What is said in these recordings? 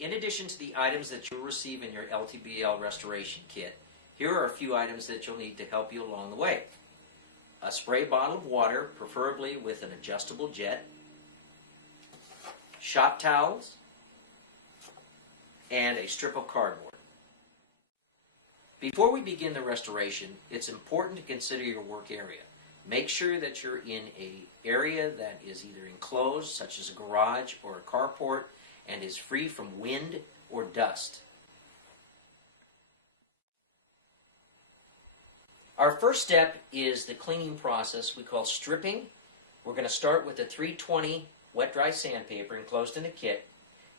In addition to the items that you'll receive in your LTBL restoration kit, here are a few items that you'll need to help you along the way. A spray bottle of water, preferably with an adjustable jet, shop towels, and a strip of cardboard. Before we begin the restoration, it's important to consider your work area. Make sure that you're in an area that is either enclosed, such as a garage or a carport, and is free from wind or dust. Our first step is the cleaning process we call stripping. We're going to start with the 320 wet dry sandpaper enclosed in the kit,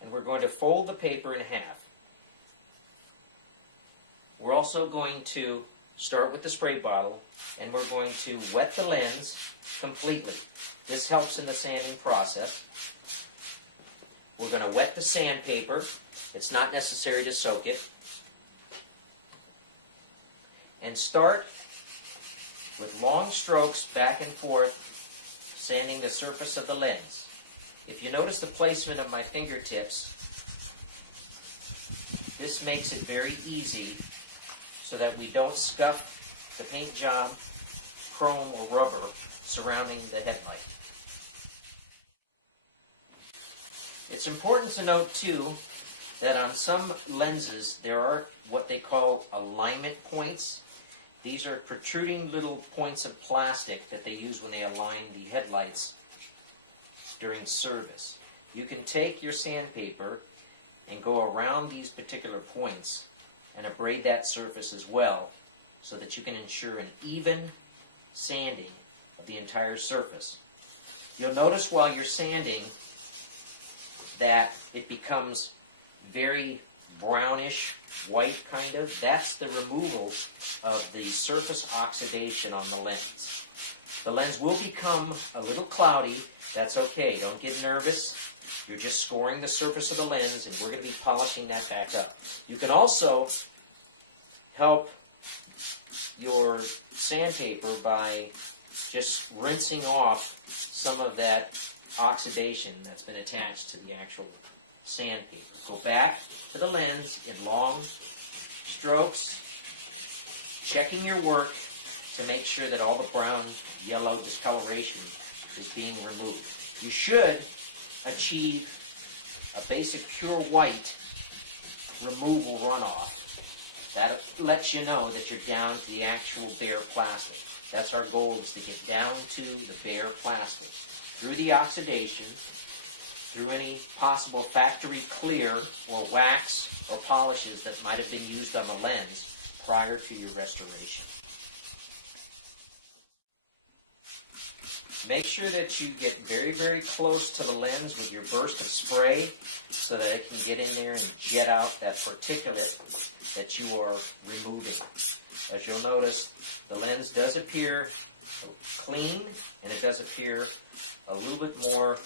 and we're going to fold the paper in half. We're also going to start with the spray bottle, and we're going to wet the lens completely. This helps in the sanding process. We're going to wet the sandpaper. It's not necessary to soak it. And start with long strokes back and forth, sanding the surface of the lens. If you notice the placement of my fingertips, this makes it very easy so that we don't scuff the paint job, chrome, or rubber surrounding the headlight. It's important to note, too, that on some lenses there are what they call alignment points. These are protruding little points of plastic that they use when they align the headlights during service. You can take your sandpaper and go around these particular points and abrade that surface as well, so that you can ensure an even sanding of the entire surface. You'll notice while you're sanding that it becomes very brownish, white kind of. That's the removal of the surface oxidation on the lens. The lens will become a little cloudy. That's okay. Don't get nervous. You're just scoring the surface of the lens, and we're going to be polishing that back up. You can also help your sandpaper by just rinsing off some of that oxidation that's been attached to the actual sandpaper. Go back to the lens in long strokes, checking your work to make sure that all the brown, yellow discoloration is being removed. You should achieve a basic pure white removal runoff. That lets you know that you're down to the actual bare plastic. That's our goal, is to get down to the bare plastic. Through the oxidation, through any possible factory clear or wax or polishes that might have been used on the lens prior to your restoration. Make sure that you get very, very close to the lens with your burst of spray so that it can get in there and jet out that particulate that you are removing. As you'll notice, the lens does appear clean, and it does appear a little bit more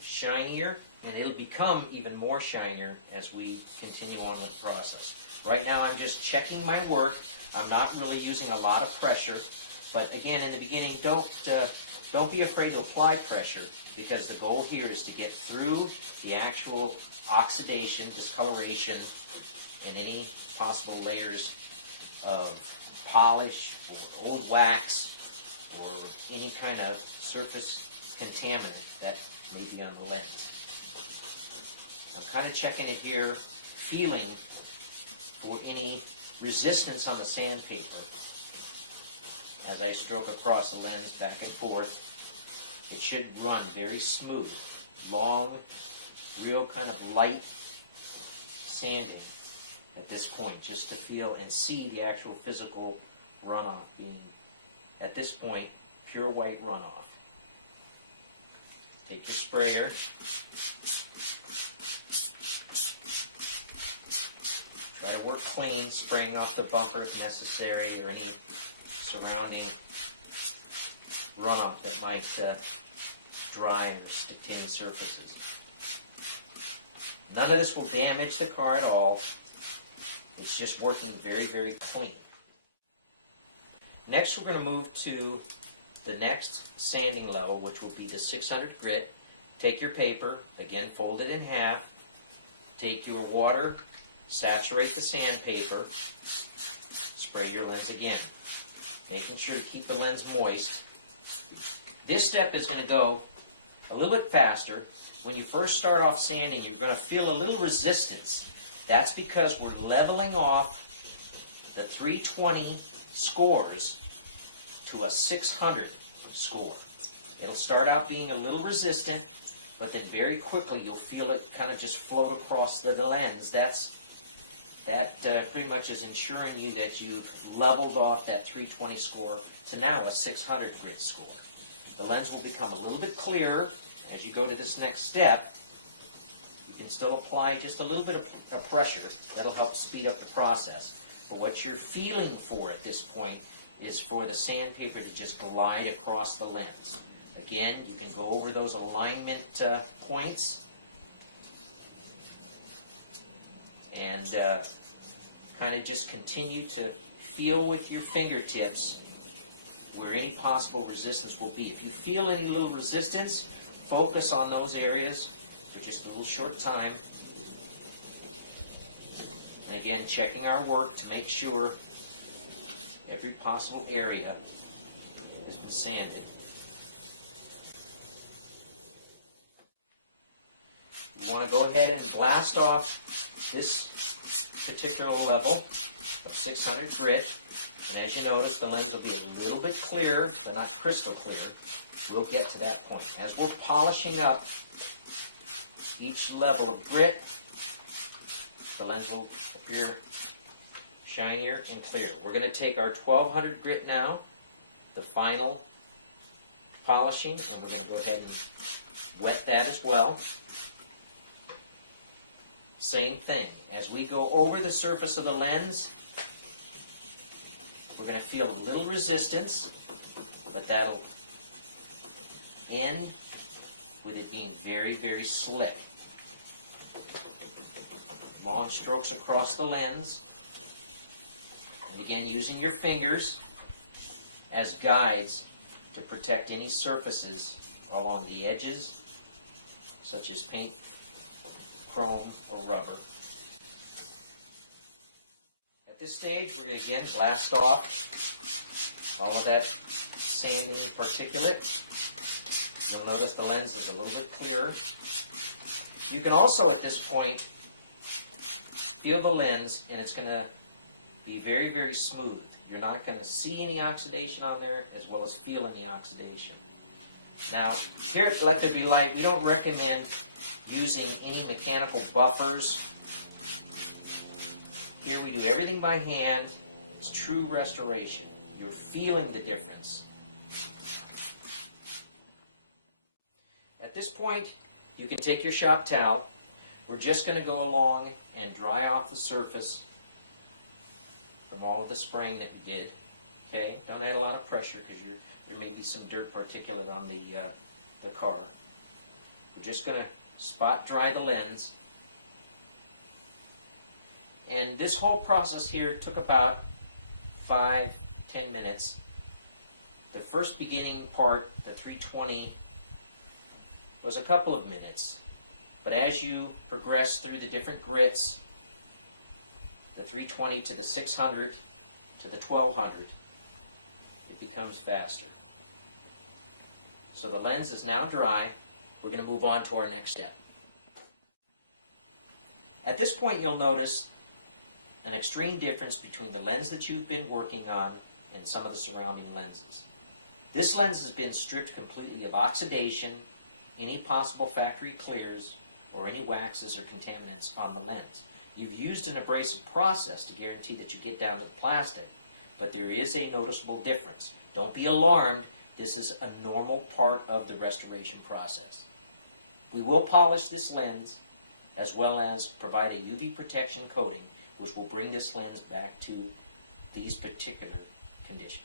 shinier, and it'll become even more shinier as we continue on with the process. Right now I'm just checking my work. I'm not really using a lot of pressure, but again, in the beginning, don't be afraid to apply pressure, because the goal here is to get through the actual oxidation, discoloration, and any possible layers of polish or old wax or any kind of surface contaminant that may be on the lens. I'm kind of checking it here, feeling for any resistance on the sandpaper as I stroke across the lens back and forth. It should run very smooth, long, real kind of light sanding at this point, just to feel and see the actual physical runoff being, at this point, pure white runoff. Take your sprayer, try to work clean, spraying off the bumper if necessary, or any surrounding runoff that might dry or stick to any surfaces. None of this will damage the car at all. It's just working very, very clean. Next, we're going to move to the next sanding level, which will be the 600 grit. take your paper, again fold it in half, take your water, saturate the sandpaper, spray your lens again, making sure to keep the lens moist. This step is going to go a little bit faster. When you first start off sanding, you're going to feel a little resistance. That's because we're leveling off the 320 scores to a 600 score. It'll start out being a little resistant, but then very quickly you'll feel it kind of just float across the lens. That pretty much is ensuring you that you've leveled off that 320 score to now a 600 grit score. The lens will become a little bit clearer as you go to this next step. You can still apply just a little bit of pressure. That'll help speed up the process. But what you're feeling for at this point is for the sandpaper to just glide across the lens. Again, you can go over those alignment points and kind of just continue to feel with your fingertips where any possible resistance will be. If you feel any little resistance, focus on those areas for just a little short time. And again, checking our work to make sure every possible area has been sanded. You want to go ahead and blast off this particular level of 600 grit. And as you notice, the lens will be a little bit clearer, but not crystal clear. We'll get to that point. As we're polishing up each level of grit, the lens will appear shinier and clearer. We're going to take our 1200 grit now, the final polishing, and we're going to go ahead and wet that as well. Same thing. As we go over the surface of the lens, we're going to feel a little resistance, but that'll end with it being very, very slick. Long strokes across the lens. And again, using your fingers as guides to protect any surfaces along the edges, such as paint, chrome, or rubber. At this stage, we're going to again blast off all of that sanding particulate. You'll notice the lens is a little bit clearer. You can also, at this point, feel the lens, and it's going to be very, very smooth. You're not going to see any oxidation on there, as well as feel any oxidation. Now, here at LTBL, we don't recommend using any mechanical buffers. Here we do everything by hand. It's true restoration. You're feeling the difference. At this point, you can take your shop towel. We're just going to go along and dry off the surface from all of the spraying that we did. Okay, don't add a lot of pressure because there may be some dirt particulate on the car. We're just going to spot dry the lens. And this whole process here took about 5-10 minutes. The first beginning part, the 320, was a couple of minutes. But as you progress through the different grits, the 320 to the 600 to the 1200, it becomes faster. So the lens is now dry. We're going to move on to our next step. At this point, you'll notice an extreme difference between the lens that you've been working on and some of the surrounding lenses. This lens has been stripped completely of oxidation, any possible factory clears, or any waxes or contaminants on the lens. You've used an abrasive process to guarantee that you get down to the plastic, but there is a noticeable difference. Don't be alarmed. This is a normal part of the restoration process. We will polish this lens as well as provide a UV protection coating which will bring this lens back to these particular conditions.